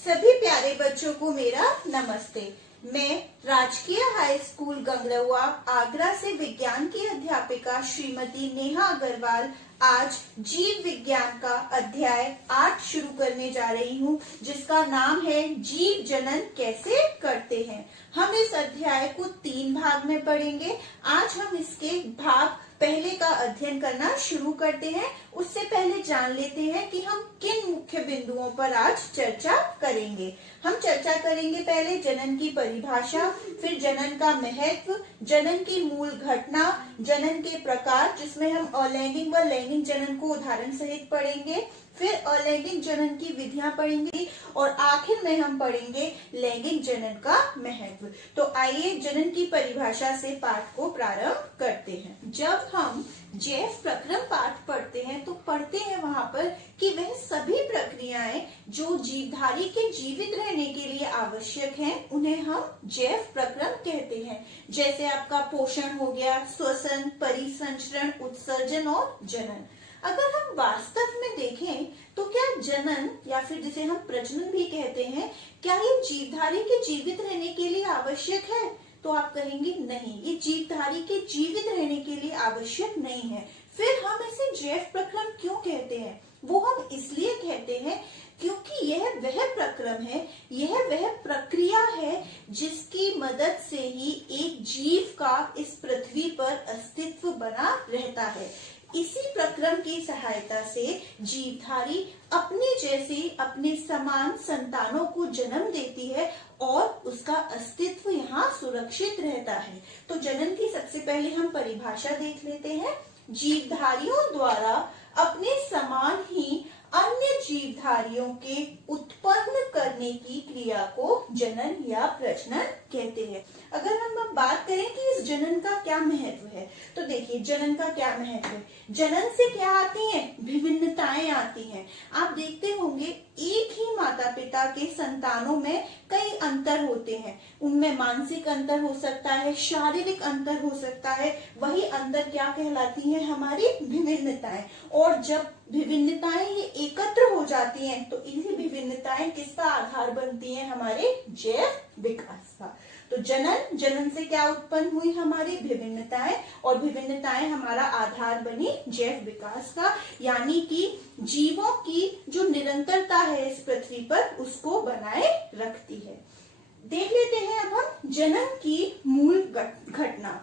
सभी प्यारे बच्चों को मेरा नमस्ते। मैं राजकीय हाई स्कूल गंगलुआ आगरा से विज्ञान की अध्यापिका श्रीमती नेहा अग्रवाल आज जीव विज्ञान का अध्याय 8 शुरू करने जा रही हूँ, जिसका नाम है जीव जनन कैसे करते हैं। हम इस अध्याय को 3 भाग में पढ़ेंगे। आज हम इसके भाग पहले का अध्ययन करना शुरू करते हैं। उससे पहले जान लेते हैं कि हम किन मुख्य बिंदुओं पर आज चर्चा करेंगे। हम चर्चा करेंगे पहले जनन की परिभाषा, फिर जनन का महत्व, जनन की मूल घटना, जनन के प्रकार जिसमें हम अलैंगिक व लैंगिक जनन को उदाहरण सहित पढ़ेंगे, फिर अलैंगिक जनन की विधियां पढ़ेंगे और आखिर में हम पढ़ेंगे लैंगिक जनन का महत्व। तो आइए जनन की परिभाषा से पाठ को प्रारंभ करते हैं। जब हम जैव प्रक्रम पाठ पढ़ते हैं तो पढ़ते हैं वहाँ पर कि वह सभी प्रक्रियाएं जो जीवधारी के जीवित रहने के लिए आवश्यक हैं, उन्हें हम जैव प्रक्रम कहते हैं। जैसे आपका पोषण हो गया, श्वसन, परिसंचरण, उत्सर्जन और जनन। अगर हम वास्तव में देखें तो क्या जनन या फिर जिसे हम प्रजनन भी कहते हैं, क्या ये जीवधारी के जीवित रहने के लिए आवश्यक है? तो आप कहेंगे नहीं, ये जीवधारी के जीवित रहने के लिए आवश्यक नहीं है। फिर हम इसे जैव प्रक्रम क्यों कहते हैं? वो हम इसलिए कहते हैं क्योंकि यह वह प्रक्रम है, यह वह प्रक्रिया है जिसकी मदद से ही एक जीव का इस पृथ्वी पर अस्तित्व बना रहता है। इसी प्रक्रम की सहायता से जीवधारी अपने जैसे अपने समान संतानों को जन्म देती है और उसका अस्तित्व यहाँ सुरक्षित रहता है। तो जनन की सबसे पहले हम परिभाषा देख लेते हैं। जीवधारियों द्वारा अपने समान ही अन्य जीवधारियों के उत्पन्न करने की क्रिया को जनन या प्रजनन कहते हैं। अगर हम अब बात करें कि इस जनन का क्या महत्व है, तो देखिए जनन का क्या महत्व है। जनन से क्या आती हैं? विभिन्नताएं आती हैं। आप देखते होंगे एक ही माता पिता के संतानों में कई अंतर होते हैं। उनमें मानसिक अंतर हो सकता है, शारीरिक अंतर हो सकता है। वही अंतर क्या कहलाती है? हमारी विभिन्नताएं। और जब विभिन्नताएं ये एकत्र हो जाती हैं तो इन्हीं विभिन्नताएं किसका आधार बनती हैं? हमारे जैव विकास का। तो जनन से क्या उत्पन्न हुई? हमारी विभिन्नताएं, और विभिन्नताएं हमारा आधार बनी जैव विकास का, यानी कि जीवों की जो निरंतरता है इस पृथ्वी पर उसको बनाए रखती है। देख लेते हैं अब हम जनन की मूल घटना।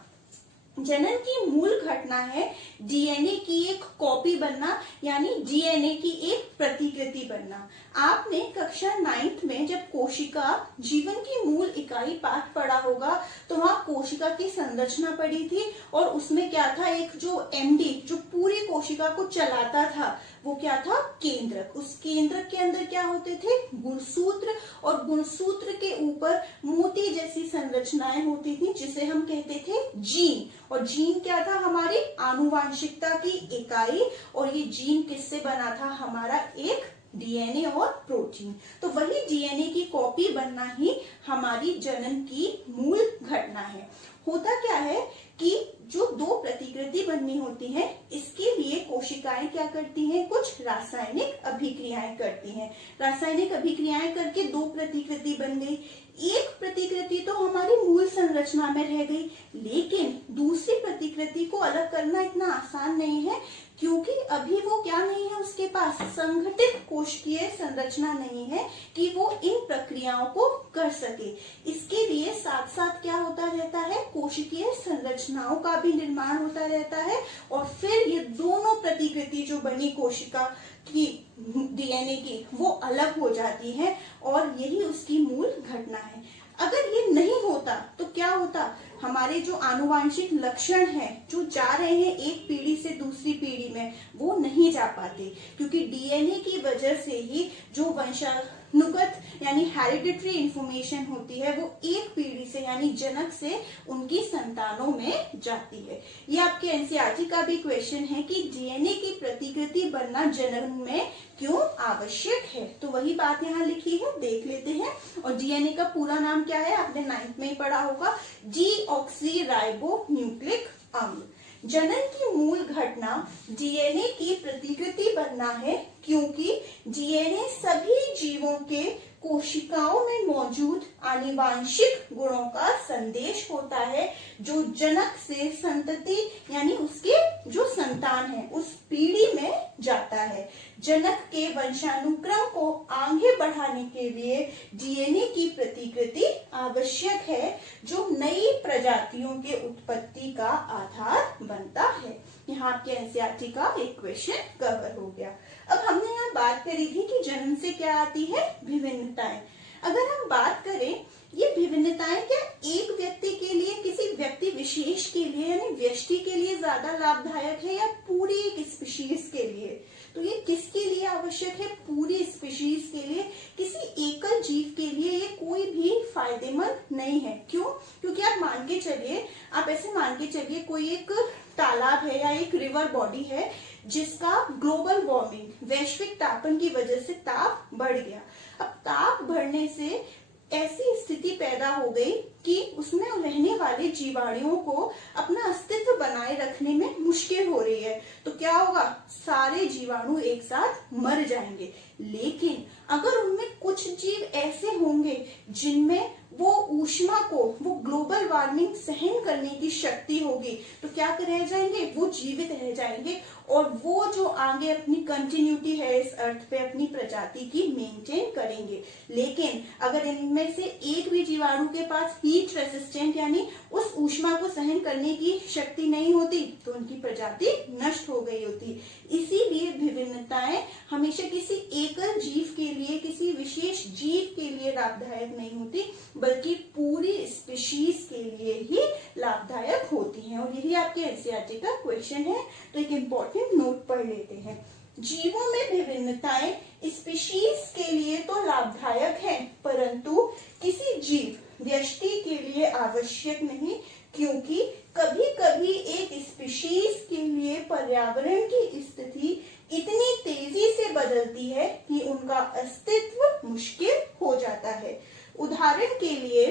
जनन की मूल घटना है डीएनए की एक कॉपी बनना, यानी डीएनए की एक प्रतिकृति बनना। आपने कक्षा 9th में जब कोशिका जीवन की मूल इकाई पाठ पढ़ा होगा तो वहाँ कोशिका की संरचना पढ़ी थी, और उसमें क्या था, एक जो एमडी जो पूरी कोशिका को चलाता था वो क्या था? केंद्रक। उस केंद्रक के अंदर क्या होते थे? गुणसूत्र, और गुणसूत्र के ऊपर मोती जैसी संरचनाएं होती थी जिसे हम कहते थे जीन। और जीन क्या था? हमारी आनुवांशिकता की इकाई। और ये जीन किससे बना था? हमारा एक डीएनए और प्रोटीन। तो वही डीएनए की कॉपी बनना ही हमारी जनन की मूल घटना है। होता क्या है कि जो 2 प्रतिकृति बननी होती है, इसके लिए कोशिकाएं क्या करती हैं? कुछ रासायनिक अभिक्रियाएं करती हैं। रासायनिक अभिक्रियाएं करके 2 प्रतिकृति बन गई। एक प्रतिकृति तो हमारी मूल संरचना में रह गई, लेकिन दूसरी प्रतिकृति को अलग करना इतना आसान नहीं है, क्योंकि अभी वो क्या नहीं है, उसके पास संगठित कोशिकीय संरचना नहीं है कि वो इन प्रक्रियाओं को कर सके। इसके लिए साथ साथ क्या होता रहता है? कोशिकीय संरचनाओं का भी निर्माण होता रहता है, और फिर ये दोनों प्रतिकृति जो बनी कोशिका की डीएनए की, वो अलग हो जाती है, और यही उसकी मूल घटना है। अगर ये नहीं होता तो क्या होता? हमारे जो आनुवांशिक लक्षण हैं जो जा रहे हैं एक पीढ़ी से दूसरी पीढ़ी में, वो नहीं जा पाते, क्योंकि डीएनए की वजह से ही जो वंशानुगत यानी हेरिडिटरी इंफॉर्मेशन होती है वो एक पीढ़ी से यानी जनक से उनकी संतानों में जाती है। ये आपके एनसीईआरटी का भी क्वेश्चन है कि डीएनए की प्रतिकृति बनना जनन में क्यों आवश्यक है। तो वही बात यहाँ लिखी है, देख लेते हैं। और डीएनए का पूरा नाम क्या है? आपने 9th में ही पढ़ा होगा, डीऑक्सीराइबो न्यूक्लिक अम्ल। जनन की मूल घटना डीएनए की प्रतिकृति बनना है, क्योंकि डीएनए सभी जीवों के कोशिकाओं में मौजूद आनुवांशिक गुणों का संदेश होता है जो जनक से संतति यानी उसके जो संतान है उस पीढ़ी में जाता है। जनक के वंशानुक्रम को आगे बढ़ाने के लिए डीएनए की प्रतिकृति आवश्यक है जो नई प्रजातियों के उत्पत्ति का आधार बनता है। यहाँ आपके एनसीईआरटी का एक क्वेश्चन कवर हो गया। अब हमने यहाँ बात करी थी कि जन्म से क्या आती है, विभिन्नताएं। अगर हम बात करें ये विभिन्नताएं क्या एक व्यक्ति के लिए, किसी व्यक्ति विशेष के लिए यानी व्यष्टि के लिए ज्यादा लाभदायक है या पूरी एक स्पीशीज के लिए? तो ये किसके लिए आवश्यक है? पूरी स्पीशीज के लिए। किसी एकल जीव के लिए ये कोई भी फायदेमंद नहीं है। क्यों? क्योंकि आप मान के चलिए, आप ऐसे मान के चलिए कोई एक तालाब है या एक रिवर बॉडी है जिसका ग्लोबल वार्मिंग वैश्विक तापन की वजह से ताप बढ़ गया। अब ताप बढ़ने से ऐसी स्थिति पैदा हो गई कि उसमें रहने वाले जीवाणुओं को अपना अस्तित्व बनाए रखने में मुश्किल हो रही है। तो क्या होगा? सारे जीवाणु एक साथ मर जाएंगे। लेकिन अगर उनमें कुछ जीव ऐसे होंगे जिनमें वो ऊष्मा को, वो ग्लोबल वार्मिंग सहन करने की शक्ति होगी, तो क्या रह जाएंगे? वो जीवित रह जाएंगे और वो जो आगे अपनी कंटिन्यूटी है इस अर्थ पे अपनी प्रजाति की मेंटेन करेंगे। लेकिन अगर इनमें से एक भी जीवाणु के पास हीट रेसिस्टेंट यानी उस ऊष्मा को सहन करने की शक्ति नहीं होती तो उनकी प्रजाति नष्ट हो गई होती। इसीलिए विभिन्नताएं हमेशा किसी एकल जीव के लिए, किसी विशेष जीव के लिए लाभदायक नहीं होती बल्कि पूरी स्पीशीज के लिए ही लाभदायक होती हैं। और यही आपके एनसीईआरटी का क्वेश्चन है, तो एक इम्पोर्टेंट नोट पढ़ लेते हैं। जीवों में विभिन्नताएं स्पीशीज के लिए तो लाभदायक है परंतु किसी जीव व्यष्टि के लिए आवश्यक नहीं, क्योंकि कभी कभी एक स्पीशीज के लिए पर्यावरण की स्थिति इतनी तेजी से बदलती है कि उनका अस्तित्व मुश्किल हो जाता है। उदाहरण के लिए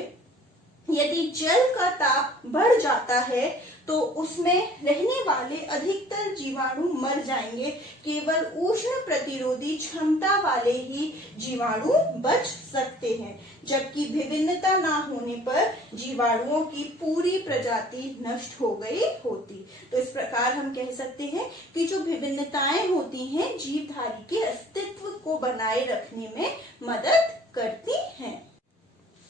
यदि जल का ताप बढ़ जाता है तो उसमें रहने वाले अधिकतर जीवाणु मर जाएंगे। केवल उष्ण प्रतिरोधी क्षमता वाले ही जीवाणु बच सकते हैं, जबकि विभिन्नता ना होने पर जीवाणुओं की पूरी प्रजाति नष्ट हो गई होती। तो इस प्रकार हम कह सकते हैं कि जो विभिन्नताएं होती हैं जीवधारी के अस्तित्व को बनाए रखने में मदद करती हैं।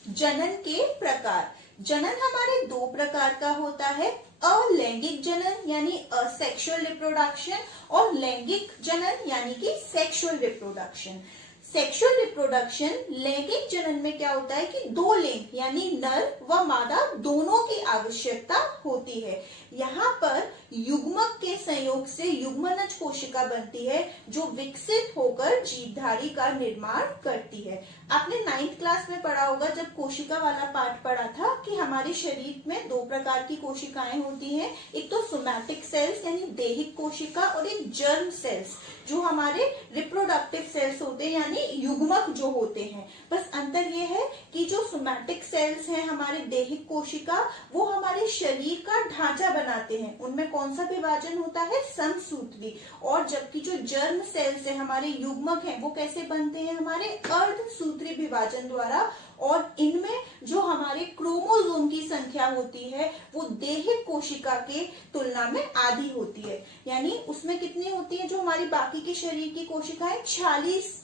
जनन के प्रकार। जनन हमारे दो प्रकार का होता है, अलैंगिक जनन यानी असेक्सुअल रिप्रोडक्शन और लैंगिक जनन यानी कि सेक्सुअल रिप्रोडक्शन। सेक्सुअल रिप्रोडक्शन लैंगिक जनन में क्या होता है कि दो लिंग यानी नर व मादा दोनों की आवश्यकता होती है। यहाँ पर युग्मक के संयोग से युग्मनज कोशिका बनती है जो विकसित होकर जीवधारी का निर्माण करती है। आपने 9th क्लास में पढ़ा होगा जब कोशिका वाला पार्ट पढ़ा था कि हमारे शरीर में दो प्रकार की कोशिकाएं होती हैं, एक तो सोमैटिक सेल्स यानी देहिक कोशिका और एक जर्म सेल्स जो हमारे रिप्रोडक्टिव सेल्स होते हैं यानी युग्मक जो होते हैं। बस अंतर ये है कि जो सोमैटिक सेल्स हैं हमारे देहिक कोशिका वो हमारे शरीर का ढांचा बनाते हैं, उनमें कौन सा विभाजन होता है? समसूत्री। और जबकि जो जर्म सेल्स है हमारे युग्मक हैं वो कैसे बनते हैं? हमारे अर्धसूत्री विभाजन द्वारा। और इनमें जो हमारे क्रोमोसोम की संख्या होती है वो देहिक कोशिका के तुलना में आधी होती है, यानी उसमें कितनी होती है? जो हमारी बाकी के शरीर की कोशिकाएं 46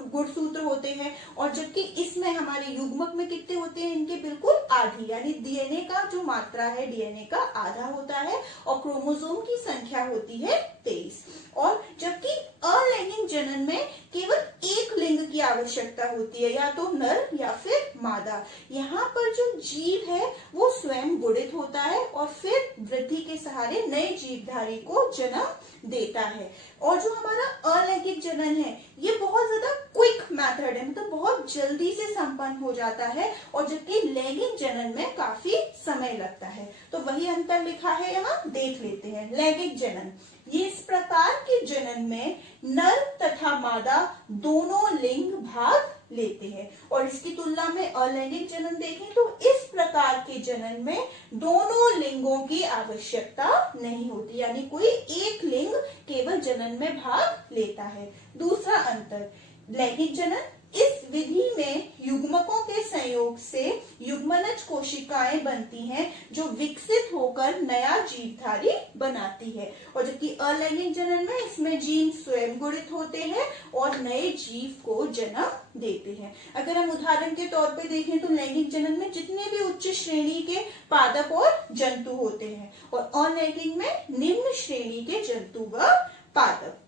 गुणसूत्र होते हैं और जबकि इसमें हमारे युग्मक में कितने होते हैं? इनके बिल्कुल आधी, यानी डीएनए का जो मात्रा है डीएनए का आधा होता है और क्रोमोसोम की संख्या होती है 23। और जबकि अलैंगिक जनन में केवल एक लिंग की आवश्यकता होती है, या तो नर या फिर मादा। यहाँ पर जो जीव है वो स्वयं गुणित होता है और फिर वृद्धि के सहारे नए जीवधारी को जन्म देता है। और जो हमारा अलैंगिक जनन है ये बहुत ज्यादा क्विक मेथड है, मतलब बहुत जल्दी से संपन्न हो जाता है, और जबकि लैंगिक जनन में काफी समय लगता है। तो वही अंतर लिखा है यहाँ, देख लेते हैं। लैंगिक जनन, ये इस प्रकार के जनन में नर तथा मादा दोनों लिंग भाग लेते हैं, और इसकी तुलना में अलैंगिक जनन देखें तो इस प्रकार के जनन में दोनों लिंगों की आवश्यकता नहीं होती, यानी कोई एक लिंग केवल जनन में भाग लेता है। दूसरा अंतर, लैंगिक जनन इस विधि में युग्मकों के संयोग से युग्मनज कोशिकाएं बनती हैं जो विकसित होकर नया जीवधारी बनाती है। और जबकि अलैंगिक जनन में इसमें जीन स्वयं गुणित होते हैं और नए जीव को जन्म देते हैं। अगर हम उदाहरण के तौर पे देखें तो लैंगिक जनन में जितने भी उच्च श्रेणी के पादप और जंतु होते हैं और अलैंगिक में निम्न श्रेणी के जंतु व पादप।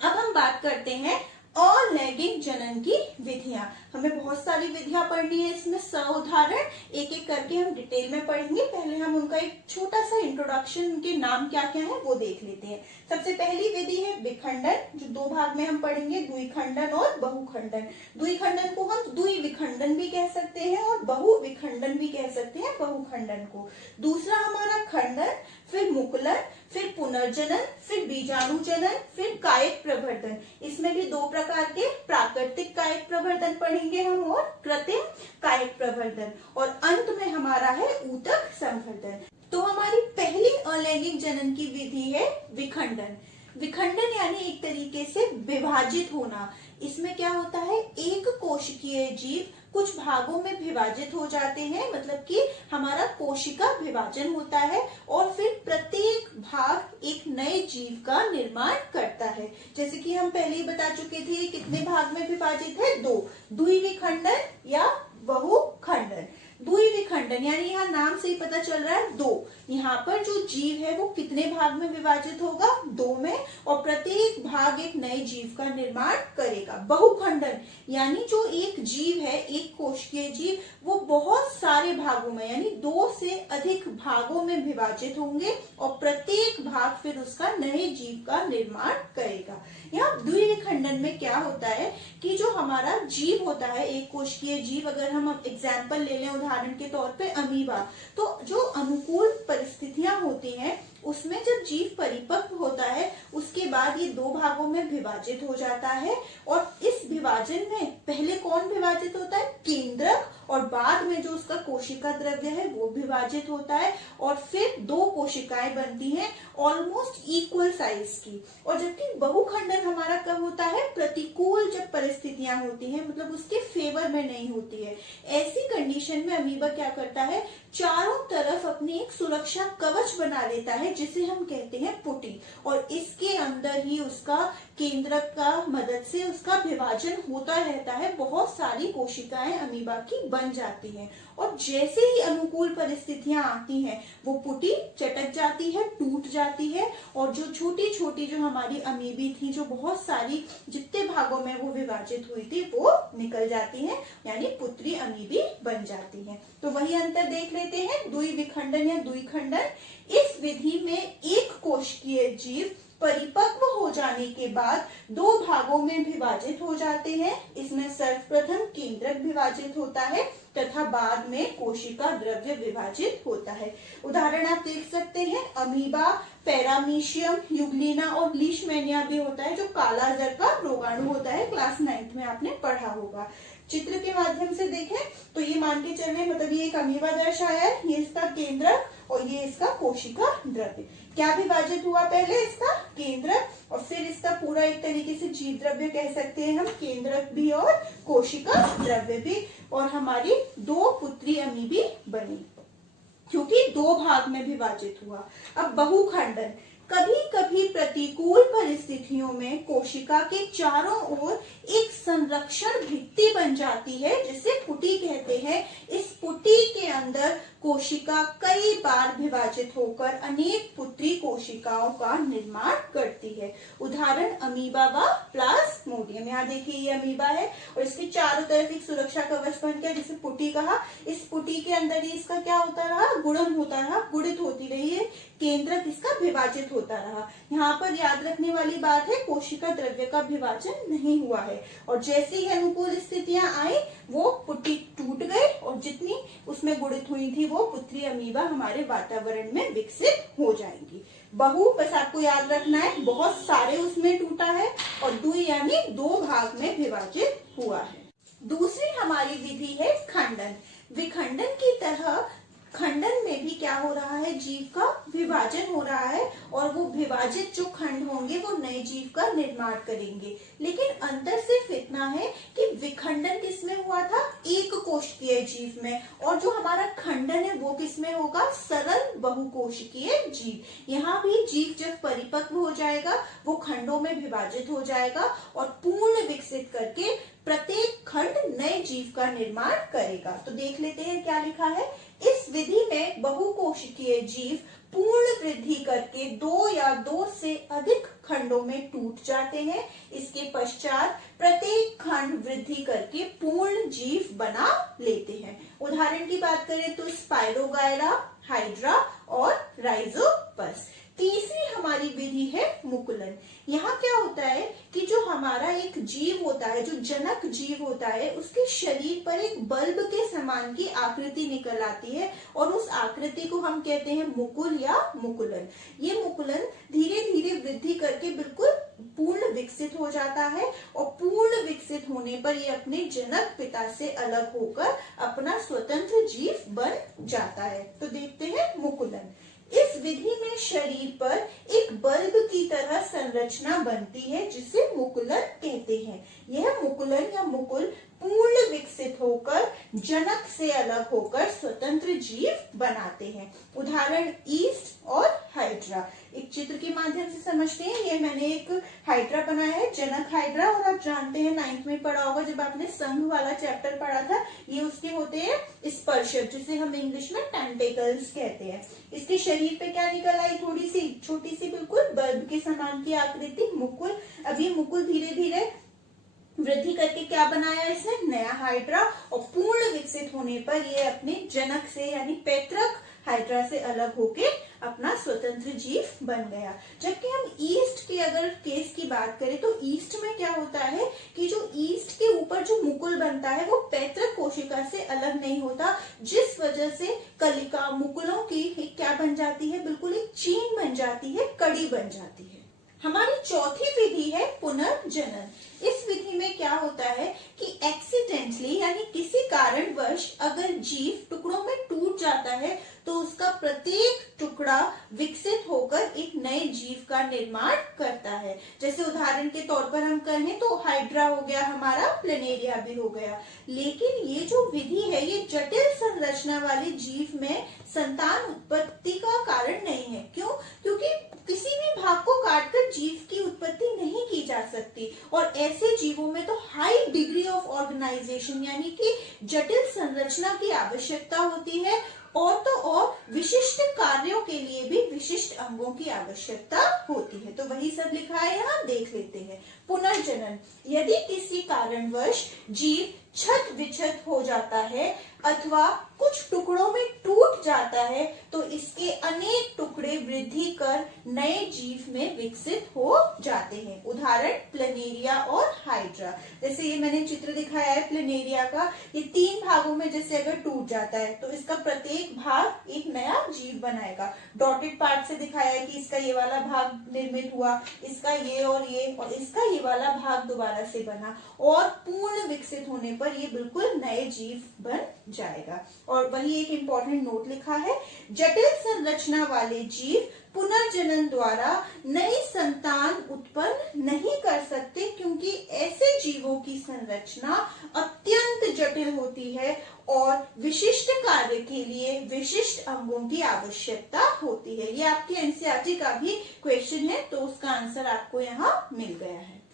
अब हम बात करते हैं अलैंगिक जनन की विधियां। हमें बहुत सारी विधियां पढ़नी है, इसमें 100 उदाहरण एक एक करके हम डिटेल में पढ़ेंगे। पहले हम उनका एक छोटा सा इंट्रोडक्शन, उनके नाम क्या क्या है वो देख लेते हैं। सबसे पहली विधि है विखंडन, जो 2 भाग में हम पढ़ेंगे, द्विखंडन और बहुखंडन। द्विखंडन को हम द्विविखंडन भी कह सकते हैं और बहुविखंडन भी कह सकते हैं बहुखंडन को। दूसरा हमारा खंडन, फिर मुकुलन, फिर पुनर्जनन, फिर बीजाणु जनन, फिर कायिक प्रवर्धन। इसमें भी 2 प्रकार के प्राकृतिक कायिक प्रवर्धन पढ़ेंगे हम और कृत्रिम कायिक प्रवर्धन। और अंत में हमारा है ऊतक संवर्धन। तो हमारी पहली अलैंगिक जनन की विधि है विखंडन। विखंडन यानी एक तरीके से विभाजित होना। इसमें क्या होता है, एक कोशिकीय जीव कुछ भागों में विभाजित हो जाते हैं, मतलब कि हमारा कोशिका विभाजन होता है और फिर प्रत्येक भाग एक नए जीव का निर्माण करता है। जैसे कि हम पहले ही बता चुके थे कितने भाग में विभाजित है, 2, द्विविखंडन या बहुखंडन। द्विविखंडन यानी यहाँ नाम से ही पता चल रहा है 2। यहाँ पर जो जीव है वो कितने भाग में विभाजित होगा, 2 में, और प्रत्येक भाग एक नए जीव का निर्माण करेगा। बहुखंडन यानी जो एक जीव है, एक कोशिकीय जीव, वो बहुत सारे भागों में यानी 2 से अधिक भागों में विभाजित होंगे और प्रत्येक भाग फिर उसका नए जीव का निर्माण करेगा। यहाँ द्विविखंडन में क्या होता है कि जो हमारा जीव होता है, एक कोशिकीय जीव, अगर हम एग्जाम्पल ले लें उदाहरण के तौर पे अमीबा, तो जो अनुकूल परिस्थितियां होती हैं उसमें जब जीव परिपक्व होता है उसके बाद ये 2 भागों में विभाजित हो जाता है। और इस विभाजन में पहले कौन विभाजित होता है, केंद्रक, और बाद में जो उसका कोशिका द्रव्य है वो विभाजित होता है और फिर 2 कोशिकाएं बनती हैं ऑलमोस्ट इक्वल साइज की। और जबकि बहुखंडन हमारा कब होता है, प्रतिकूल जब परिस्थितियां होती हैं, मतलब उसके फेवर में नहीं होती है। ऐसी कंडीशन में अमीबा क्या करता है, चारों तरफ अपनी एक सुरक्षा कवच बना लेता है जिसे हम कहते हैं पुटी, और इसके अंदर ही उसका केंद्रक का मदद से उसका विभाजन होता रहता है। बहुत सारी कोशिकाएं अमीबा की बन जाती हैं और जैसे ही अनुकूल परिस्थितियां आती हैं वो पुटी चटक जाती है, टूट जाती है और जो छोटी छोटी जो हमारी अमीबी थी, जो बहुत सारी जितने भागों में वो विभाजित हुई थी, वो निकल जाती है, यानी पुत्री अमीबी बन जाती है। तो वही अंतर देख लेते हैं, द्विविखंडन या द्विखंडन। इस विधि में एक कोशिकीय जीव परिपक्व हो जाने के बाद 2 भागों में विभाजित हो जाते हैं। इसमें सर्वप्रथम केंद्रक विभाजित होता है तथा बाद में कोशिका द्रव्य विभाजित होता है। उदाहरण आप देख सकते हैं, अमीबा, पैरामीशियम, युग्लिना और लीशमैनिया भी होता है, जो काला जर का रोगाणु होता है। क्लास 9th में आपने पढ़ा होगा। चित्र के माध्यम से देखें तो ये मान के चले, मतलब ये एक अमीबा दर्शाया है, ये इसका केंद्रक और ये इसका कोशिका द्रव्य। क्या विभाजित हुआ, पहले इसका केंद्रक और फिर इसका पूरा एक तरीके से जीव द्रव्य कह सकते हैं हम, केंद्रक भी और कोशिका द्रव्य भी, और हमारी 2 पुत्री अमीबी बनी क्योंकि 2 भाग में विभाजित हुआ। अब बहुखंडन, कभी कभी प्रतिकूल परिस्थितियों में कोशिका के चारों ओर एक संरक्षण भित्ति बन जाती है जिसे पुटी कहते हैं। इस पुटी के अंदर कोशिका कई बार विभाजित होकर अनेक पुत्री कोशिकाओं का निर्माण करती है। उदाहरण अमीबा व प्लाज्मोडियम। यहाँ देखिए ये अमीबा है और इसके चारों तरफ एक सुरक्षा कवच बन गया जिसे पुटी कहा। इस पुटी के अंदर ही इसका क्या होता रहा, गुणन होता रहा, गुणित होती रही है, केंद्रक इसका विभाजित होता रहा। यहाँ पर याद रखने वाली बात है, कोशिका द्रव्य का विभाजन नहीं हुआ है और जैसे ही अनुकूल स्थितियां आई वो पुटी टूट गई और जितनी उसमें गुणित हुई थी वो पुत्री अमीबा हमारे वातावरण में विकसित हो जाएंगी। बहु बस आपको याद रखना है, बहुत सारे उसमें टूटा है और द्वि यानी 2 भाग में विभाजित हुआ है। दूसरी हमारी विधि है खंडन। विखंडन की तरह खंडन में भी क्या हो रहा है, जीव का विभाजन हो रहा है और वो विभाजित जो खंड होंगे वो नए जीव का निर्माण करेंगे। लेकिन अंतर सिर्फ इतना है कि विखंडन किसमें हुआ था, एक कोशिकीय जीव में, और जो हमारा खंडन है वो किसमें होगा, सरल बहुकोशिकीय जीव। यहाँ भी जीव जब परिपक्व हो जाएगा वो खंडों में विभाजित हो जाएगा और पूर्ण विकसित करके प्रत्येक खंड नए जीव का निर्माण करेगा। तो देख लेते हैं क्या लिखा है। इस विधि में बहुकोशिकीय जीव पूर्ण वृद्धि करके दो या दो से अधिक खंडों में टूट जाते हैं। इसके पश्चात प्रत्येक खंड वृद्धि करके पूर्ण जीव बना लेते हैं। उदाहरण की बात करें तो स्पाइरोगायरा, हाइड्रा और राइजोपस। तीसरी हमारी विधि है मुकुलन। यहाँ क्या होता है कि जो हमारा एक जीव होता है, जो जनक जीव होता है, उसके शरीर पर एक बल्ब के समान की आकृति निकल आती है और उस आकृति को हम कहते हैं मुकुल या मुकुलन। ये मुकुलन धीरे धीरे वृद्धि करके बिल्कुल पूर्ण विकसित हो जाता है और पूर्ण विकसित होने पर ये अपने जनक पिता से अलग होकर अपना स्वतंत्र जीव बन जाता है। तो देखते हैं मुकुलन। इस विधि में शरीर पर एक बल्ब की तरह संरचना बनती है जिसे मुकुलन कहते हैं। यह मुकुलन या मुकुल पूर्ण विकसित होकर जनक से अलग होकर स्वतंत्र जीव बनाते हैं। उदाहरण ईस्ट और हाइड्रा। एक चित्र के माध्यम से समझते हैं। ये मैंने एक हाइड्रा बनाया है, जनक हाइड्रा, और आप जानते हैं 9th में पढ़ा होगा जब आपने संघ वाला चैप्टर पढ़ा था, ये उसके होते हैं स्पर्शक, जिसे हम इंग्लिश में टेंटेकल्स कहते हैं। इसके शरीर पे क्या निकल आई, थोड़ी सी छोटी सी बिल्कुल बल्ब के समान की आकृति, मुकुल। अब ये मुकुल धीरे धीरे वृद्धि करके क्या बनाया इसने, नया हाइड्रा, और पूर्ण विकसित होने पर ये अपने जनक से यानी पैतृक हाइड्रा से अलग होके अपना स्वतंत्र जीव बन गया। जबकि हम ईस्ट के अगर केस की बात करें तो ईस्ट में क्या होता है कि जो ईस्ट के ऊपर जो मुकुल बनता है वो पैतृक कोशिका से अलग नहीं होता, जिस वजह से कलिका मुकुलों की क्या बन जाती है, बिल्कुल एक चेन बन जाती है, कड़ी बन जाती है। हमारी चौथी विधि है पुनर्जनन। इस विधि में क्या होता है कि एक्सीडेंटली यानी किसी कारणवश अगर जीव टुकड़ों में टूट जाता है तो उसका प्रत्येक टुकड़ा विकसित होकर एक नए जीव का निर्माण करता है। जैसे उदाहरण के तौर पर हम कहें तो हाइड्रा हो गया हमारा, प्लेनेरिया भी हो गया। लेकिन ये जो विधि है ये जटिल संरचना वाले जीव में संतान उत्पत्ति का कारण नहीं है। क्यों? क्योंकि किसी भी भाग को काटकर जीव की उत्पत्ति नहीं की जा सकती, और ऐसे जीवों में तो हाई डिग्री ऑफ ऑर्गेनाइजेशन यानी कि जटिल संरचना की आवश्यकता होती है, और तो और विशिष्ट कार्यों के लिए भी विशिष्ट अंगों की आवश्यकता होती है। तो वही सब लिखा है यहाँ, देख लेते हैं। पुनर्जनन, यदि किसी कारणवश जीव छत विछत हो जाता है अथवा कुछ टुकड़ों में टूट जाता है तो इसके अनेक टुकड़े वृद्धि कर नए जीव में विकसित हो जाते हैं। उदाहरण प्लेनेरिया और हाइड्रा। जैसे ये मैंने चित्र दिखाया है प्लेनेरिया का, ये 3 भागों में जैसे अगर टूट जाता है तो इसका प्रत्येक भाग एक नया जीव बनाएगा। डॉटेड पार्ट से दिखाया है कि इसका ये वाला भाग निर्मित हुआ, इसका ये और इसका ये वाला भाग दोबारा से बना, और पूर्ण विकसित होने पर ये बिल्कुल नए जीव बन जाएगा। और वही एक इम्पोर्टेंट नोट लिखा है, जटिल संरचना वाले जीव पुनर्जनन द्वारा नई संतान उत्पन्न नहीं कर सकते, क्योंकि ऐसे जीवों की संरचना अत्यंत जटिल होती है और विशिष्ट कार्य के लिए विशिष्ट अंगों की आवश्यकता होती है। ये आपके एनसीईआरटी का भी क्वेश्चन है, तो उसका आंसर आपको यहाँ मिल गया है।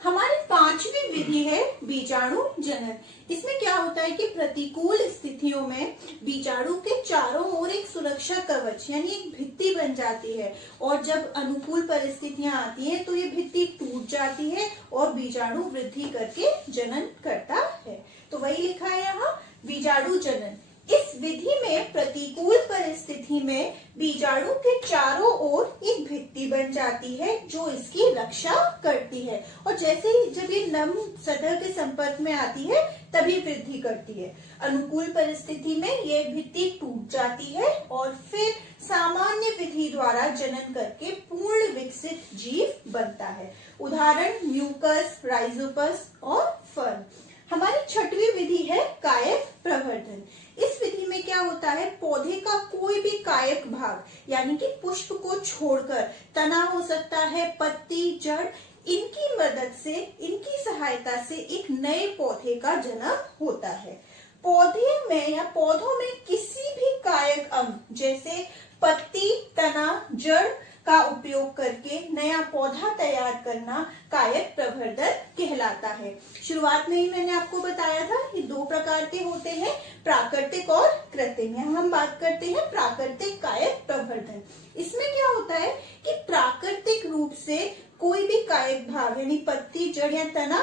हमारी 5वीं विधि है बीजाणु जनन। इसमें क्या होता है कि प्रतिकूल स्थितियों में बीजाणु के चारों ओर एक सुरक्षा कवच यानी एक भित्ति बन जाती है, और जब अनुकूल परिस्थितियां आती हैं तो ये भित्ति टूट जाती है और बीजाणु वृद्धि करके जनन करता है। तो वही लिखा है यहाँ, बीजाणु जनन। इस विधि में प्रतिकूल परिस्थिति में बीजाणु के चारों ओर एक भित्ति बन जाती है जो इसकी रक्षा करती है, और जैसे ही जब ये नम सतह के संपर्क में आती है तभी वृद्धि करती है। अनुकूल परिस्थिति में ये भित्ति टूट जाती है और फिर सामान्य विधि द्वारा जनन करके पूर्ण विकसित जीव बनता है। उदाहरण म्यूकस, राइजोपस और फर्न। हमारी छठवीं विधि है कायक प्रवर्धन। इस विधि में क्या होता है, पौधे का कोई भी कायक भाग यानी कि पुष्प को छोड़कर, तना हो सकता है, पत्ती, जड़, इनकी मदद से, इनकी सहायता से एक नए पौधे का जन्म होता है। पौधे में या पौधों में किसी भी कायक अंग जैसे पत्ती, तना, जड़ का उपयोग करके नया पौधा तैयार करना कायक प्रवर्धन कहलाता है। शुरुआत में ही मैंने आपको बताया था ये दो प्रकार के होते हैं, प्राकृतिक और कृत्रिम। यहाँ हम बात करते हैं प्राकृतिक कायक प्रवर्धन। इसमें क्या होता है कि प्राकृतिक रूप से कोई भी कायक भाग यानी पत्ती, जड़ या तना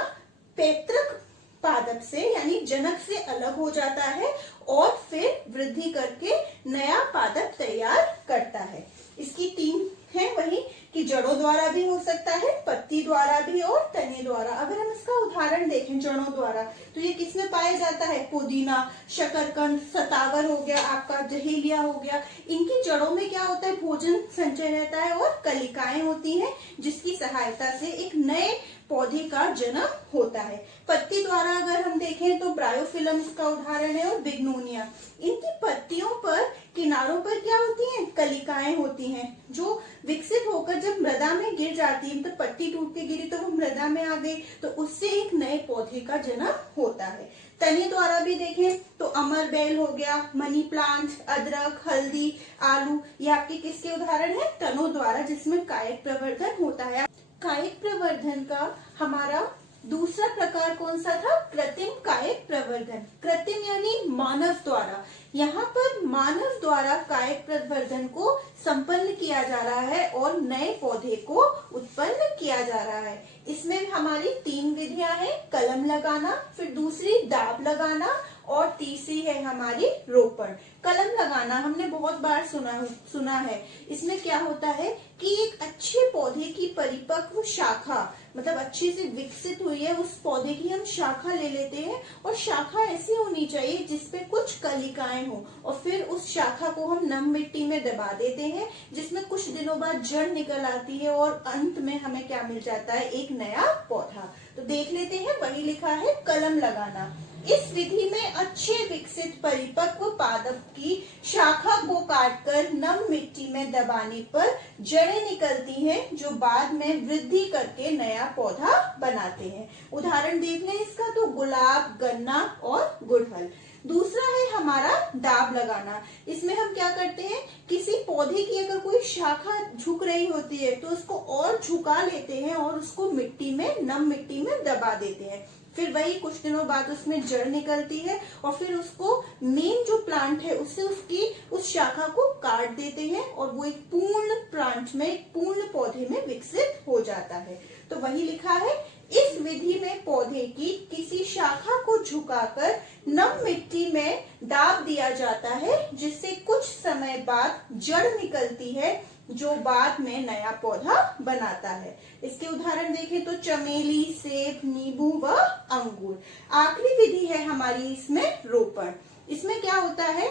पैतृक पादप से यानी जनक से अलग हो जाता है और फिर वृद्धि करके नया पादप तैयार करता है। इसकी तीन है वही कि जड़ों द्वारा भी हो सकता है, पत्ती द्वारा भी और तने द्वारा। अगर हम इसका उदाहरण देखें जड़ों द्वारा तो ये किसमें पाया जाता है, पुदीना, शकरकंद, सतावर हो गया, आपका जहेलिया हो गया। इनकी जड़ों में क्या होता है, भोजन संचय रहता है और कलिकाएं होती हैं जिसकी सहायता से एक नए पौधे का जन्म होता है। पत्ती द्वारा अगर हम देखें तो ब्रायोफिलम्स का उदाहरण है और बिग्नोनिया। इनकी पत्तियों पर किनारों पर क्या होती हैं, कलिकाएं होती हैं जो विकसित होकर जब मृदा में गिर जाती है, तो पत्ती टूट के गिरी तो वो मृदा में आ गई, तो उससे एक नए पौधे का जन्म होता है। तने द्वारा भी देखें तो अमर बेल हो गया, मनी प्लांट, अदरक, हल्दी, आलू, ये आपके किसके उदाहरण है, तनों द्वारा, जिसमें कायक प्रवर्धन होता है। कायक प्रवर्धन का हमारा दूसरा प्रकार कौन सा था, कृत्रिम कायक प्रवर्धन। कृत्रिम यानी मानव द्वारा। यहाँ पर मानव द्वारा कायक प्रवर्धन को संपन्न किया जा रहा है और नए पौधे को उत्पन्न किया जा रहा है। इसमें हमारी तीन विधियां हैं, कलम लगाना, फिर दूसरी दाब लगाना और तीसरी है हमारी रोपण। कलम लगाना हमने बहुत बार सुना है। इसमें क्या होता है कि एक अच्छे पौधे की परिपक्व शाखा, मतलब अच्छे से विकसित हुई है उस पौधे की, हम शाखा ले लेते हैं और शाखा ऐसी होनी चाहिए जिसपे कुछ कलिकाएं हो और फिर उस शाखा को हम नम मिट्टी में दबा देते हैं, जिसमें कुछ दिनों बाद जड़ निकल आती है और अंत में हमें क्या मिल जाता है, एक नया पौधा। तो देख लेते हैं, वही लिखा है कलम लगाना। इस विधि में अच्छे विकसित परिपक्व पादप की शाखा को काटकर नम मिट्टी में दबाने पर जड़ें निकलती हैं जो बाद में वृद्धि करके नया पौधा बनाते हैं। उदाहरण देख लें इसका तो गुलाब, गन्ना और गुड़हल। दूसरा है हमारा दाब लगाना। इसमें हम क्या करते हैं, किसी पौधे की अगर कोई शाखा झुक रही होती है तो उसको और झुका लेते हैं और उसको मिट्टी में, नम मिट्टी में दबा देते हैं। फिर वही कुछ दिनों बाद उसमें जड़ निकलती है और फिर उसको मेन जो प्लांट है उससे उसकी उस शाखा को काट देते हैं और वो एक पूर्ण प्लांट में, एक पूर्ण पौधे में विकसित हो जाता है। तो वही लिखा है, इस विधि में पौधे की किसी शाखा को झुकाकर नम मिट्टी में दाब दिया जाता है जिससे कुछ समय बाद जड़ निकलती है जो बाद में नया पौधा बनाता है। इसके उदाहरण देखें तो चमेली, सेब, नींबू व अंगूर। आखिरी विधि है हमारी इसमें रोपण। इसमें क्या होता है,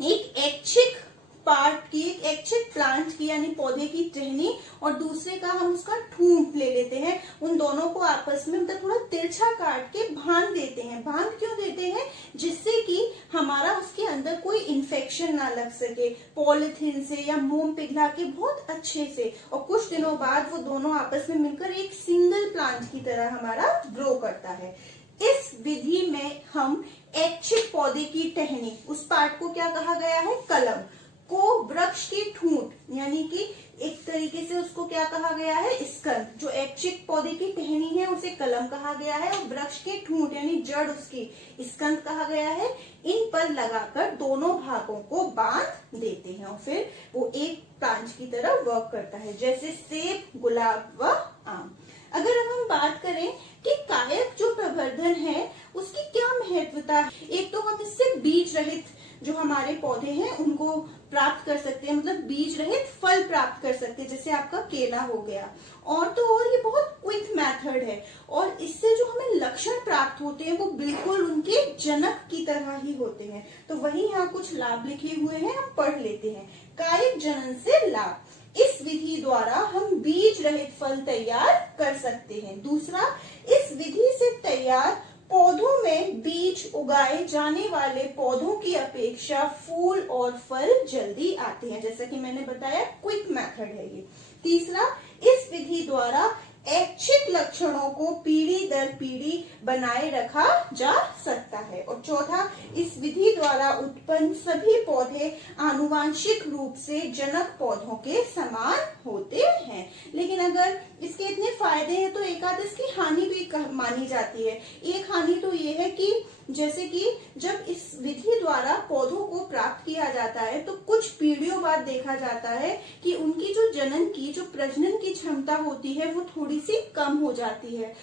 एक ऐच्छिक पार्ट की, एक ऐच्छिक प्लांट की यानी पौधे की टहनी और दूसरे का हम उसका ठूंठ ले लेते हैं, उन दोनों को आपस में मतलब थोड़ा तिरछा काट के बांध देते हैं। बांध क्यों देते हैं, जिससे कि हमारा उसके अंदर कोई इन्फेक्शन ना लग सके, पॉलिथीन से या मोम पिघला के बहुत अच्छे से, और कुछ दिनों बाद वो दोनों आपस में मिलकर एक सिंगल प्लांट की तरह हमारा ग्रो करता है। इस विधि में हम ऐच्छिक पौधे की टहनी, उस पार्ट को क्या कहा गया है, कलम, को वृक्ष की ठूंठ यानी कि एक तरीके से उसको क्या कहा गया है, स्कंद। जो ऐच्छिक पौधे की टहनी है उसे कलम कहा गया है और वृक्ष की ठूंठ यानी जड़ उसकी स्कंद कहा गया है। इन पर लगाकर दोनों भागों को बांध देते हैं और फिर वो एक प्लांट की तरह वर्क करता है, जैसे सेब, गुलाब व आम। अगर अब हम बात करें कि कायक जो प्रवर्धन है उसकी क्या महत्वता है, एक तो हम इससे बीज रहित जो हमारे पौधे हैं उनको प्राप्त कर सकते हैं, मतलब बीज रहित फल प्राप्त कर सकते हैं, जैसे आपका केला हो गया। और तो और ये बहुत क्विक मेथड है और इससे जो हमें लक्षण प्राप्त होते हैं वो बिल्कुल उनके जनक की तरह ही होते हैं। तो वही यहाँ कुछ लाभ लिखे हुए हैं, हम पढ़ लेते हैं। कायक जनन से लाभ, इस विधि द्वारा हम बीज रहित फल तैयार कर सकते हैं। दूसरा, इस विधि से तैयार पौधों में बीज उगाए जाने वाले पौधों की अपेक्षा फूल और फल जल्दी आते हैं। जैसा कि मैंने बताया, क्विक मेथड है ये। तीसरा, इस विधि द्वारा ऐच्छिक लक्षणों को पीढ़ी दर पीढ़ी बनाए रखा जा सकता है। और चौथा, इस विधि द्वारा उत्पन्न सभी पौधे आनुवांशिक रूप से जनक पौधों के समान होते हैं। लेकिन अगर इसके इतने फायदे हैं तो एक आध इसकी हानि भी मानी जाती है। एक हानि तो ये है कि जैसे कि जब इस विधि द्वारा पौधों को प्राप्त किया जाता है तो कुछ पीढ़ियों बाद देखा जाता है कि उनकी जो जनन की, जो प्रजनन की क्षमता होती है वो थोड़ी सी कम हो जाती है।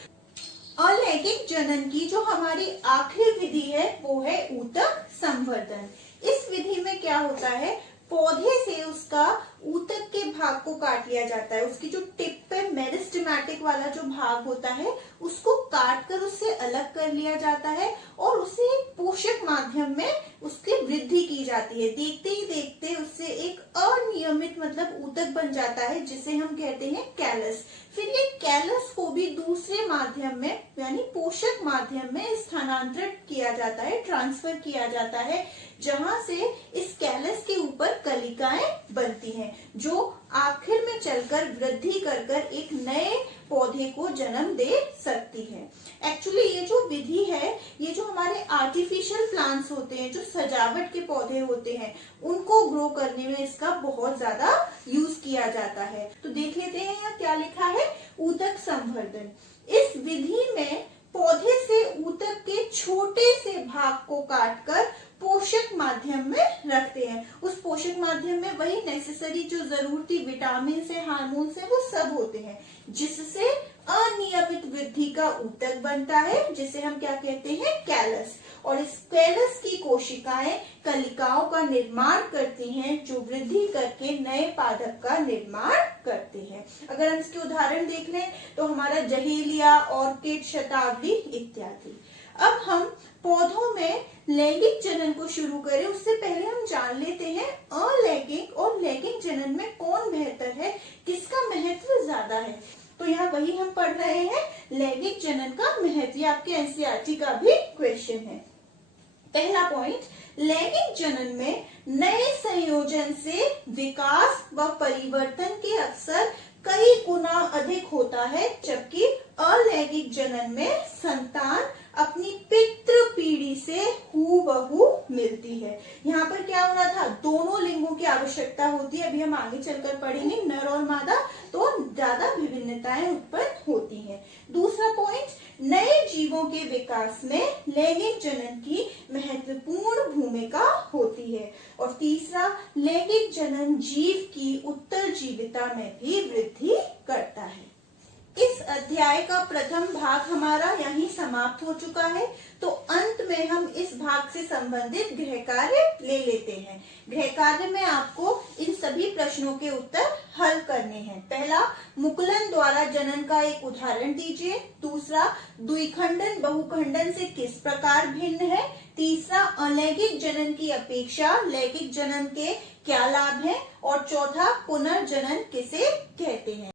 अलैंगिक जनन की जो हमारी आखिरी विधि है वो है ऊतक संवर्धन। इस विधि में क्या होता है, पौधे से उसका ऊतक के भाग को काट लिया जाता है। उसकी जो टिप पे मेरिस्टेमेटिक वाला जो भाग होता है उसको काट कर उससे अलग कर लिया जाता है और उसे एक पोषक माध्यम में उसकी वृद्धि की जाती है। देखते ही देखते उससे एक अनियमित मतलब ऊतक बन जाता है जिसे हम कहते हैं कैलस। फिर ये कैलस को भी दूसरे माध्यम में यानी पोषक माध्यम में स्थानांतरित किया जाता है, ट्रांसफर किया जाता है, जहां से इस कैलस के ऊपर कलिकाएं बनती हैं जो आखिर में चलकर वृद्धि कर एक नए पौधे को जन्म दे सकती है। एक्चुअली ये जो विधि है, ये जो हमारे आर्टिफिशियल प्लांट्स होते हैं, जो सजावट के पौधे होते हैं, उनको ग्रो करने में इसका बहुत ज्यादा यूज किया जाता है। तो देख लेते हैं यहाँ क्या लिखा है, ऊतक संवर्धन। इस विधि में पौधे से ऊतक के छोटे से भाग को काटकर पोषक माध्यम में रखते हैं। उस पोषक माध्यम में वही नेसेसरी जो जरूरती विटामिन से, हार्मोन से, वो सब होते हैं, जिससे अनियमित वृद्धि का ऊतक बनता है, जिसे हम क्या कहते हैं, कैलस। और इस कैलस की कोशिकाएं कलिकाओं का निर्माण करती हैं जो वृद्धि करके नए पादप का निर्माण करते हैं। अगर हम इसके उदाहरण देख लें तो हमारा जहेलिया, ऑर्किड, शतावरी इत्यादि। अब हम पौधों में लैंगिक जनन को शुरू करें उससे पहले हम जान लेते हैं अलैंगिक और लैंगिक जनन में कौन बेहतर है, किसका महत्व ज्यादा है। तो यहाँ वही हम पढ़ रहे हैं, लैंगिक जनन का महत्व। आपके एनसीईआरटी का भी क्वेश्चन है। पहला पॉइंट, लैंगिक जनन में नए संयोजन से विकास व परिवर्तन के अवसर कई गुना अधिक होता है, जबकि अलैंगिक जनन में संतान अपनी पितृ पीढ़ी से हूबहू मिलती है। यहाँ पर क्या हो रहा था, दोनों लिंगों की आवश्यकता होती है। अभी हम आगे चलकर पढ़ेंगे नर और मादा, तो ज्यादा विभिन्नताएं उत्पन्न होती हैं। दूसरा पॉइंट, नए जीवों के विकास में लैंगिक जनन की महत्वपूर्ण भूमिका होती है। और तीसरा, लैंगिक जनन जीव की उत्तरजीविता में भी वृद्धि करता है। इस अध्याय का प्रथम भाग हमारा यहीं समाप्त हो चुका है। तो अंत में हम इस भाग से संबंधित गृह कार्य ले लेते हैं। गृह कार्य में आपको इन सभी प्रश्नों के उत्तर हल करने हैं। पहला, मुकुलन द्वारा जनन का एक उदाहरण दीजिए। दूसरा, द्विखंडन बहुखंडन से किस प्रकार भिन्न है। तीसरा, अलैंगिक जनन की अपेक्षा लैंगिक जनन के क्या लाभ हैं। और चौथा, पुनर्जनन किसे कहते हैं।